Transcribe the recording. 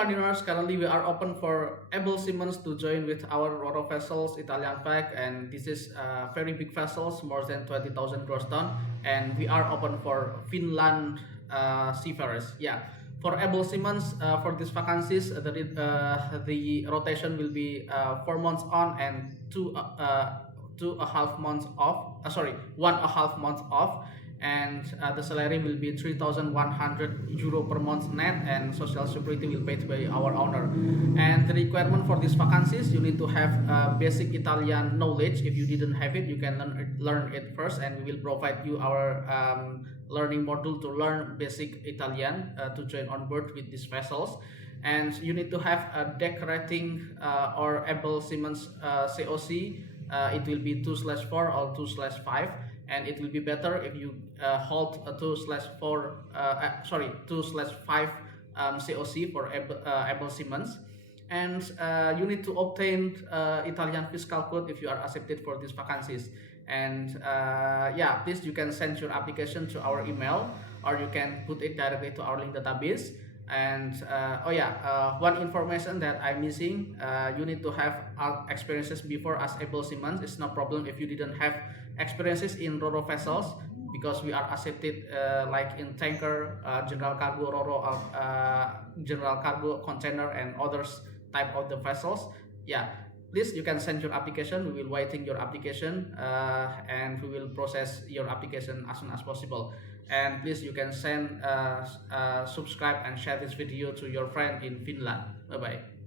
Candiners, currently we are open for able Seamen to join with our RORO vessels, Italian flag, and this is very big vessels, more than 20,000 gross ton, and we are open for Finland seafarers. Yeah, for able Seamen for these vacancies, the rotation will be 4 months on and 2.5 months off. Sorry, 1.5 months off, and the salary will be 3,100 euro per month net, and social security will be paid by our owner. And the requirement for these vacancies, you need to have basic Italian knowledge. If you didn't have it, you can learn it first, and we will provide you our learning module to learn basic Italian to join on board with these vessels. And you need to have a deck rating or able Seamen's COC. It will be 2/4 or 2/5, and it will be better if you hold a 2/5 COC for able Seamen. And you need to obtain Italian fiscal code if you are accepted for these vacancies. And yeah, please, you can send your application to our email, or you can put it directly to our link database. And one information that I'm missing, you need to have experiences before as able Seamen. It's no problem if you didn't have experiences in RORO vessels, because we are accepted like in tanker, general cargo RORO, general cargo container, and others type of the vessels. Yeah, please, you can send your application. We will waiting your application, and we will process your application as soon as possible. And please, you can send subscribe and share this video to your friend in Finland. Bye bye.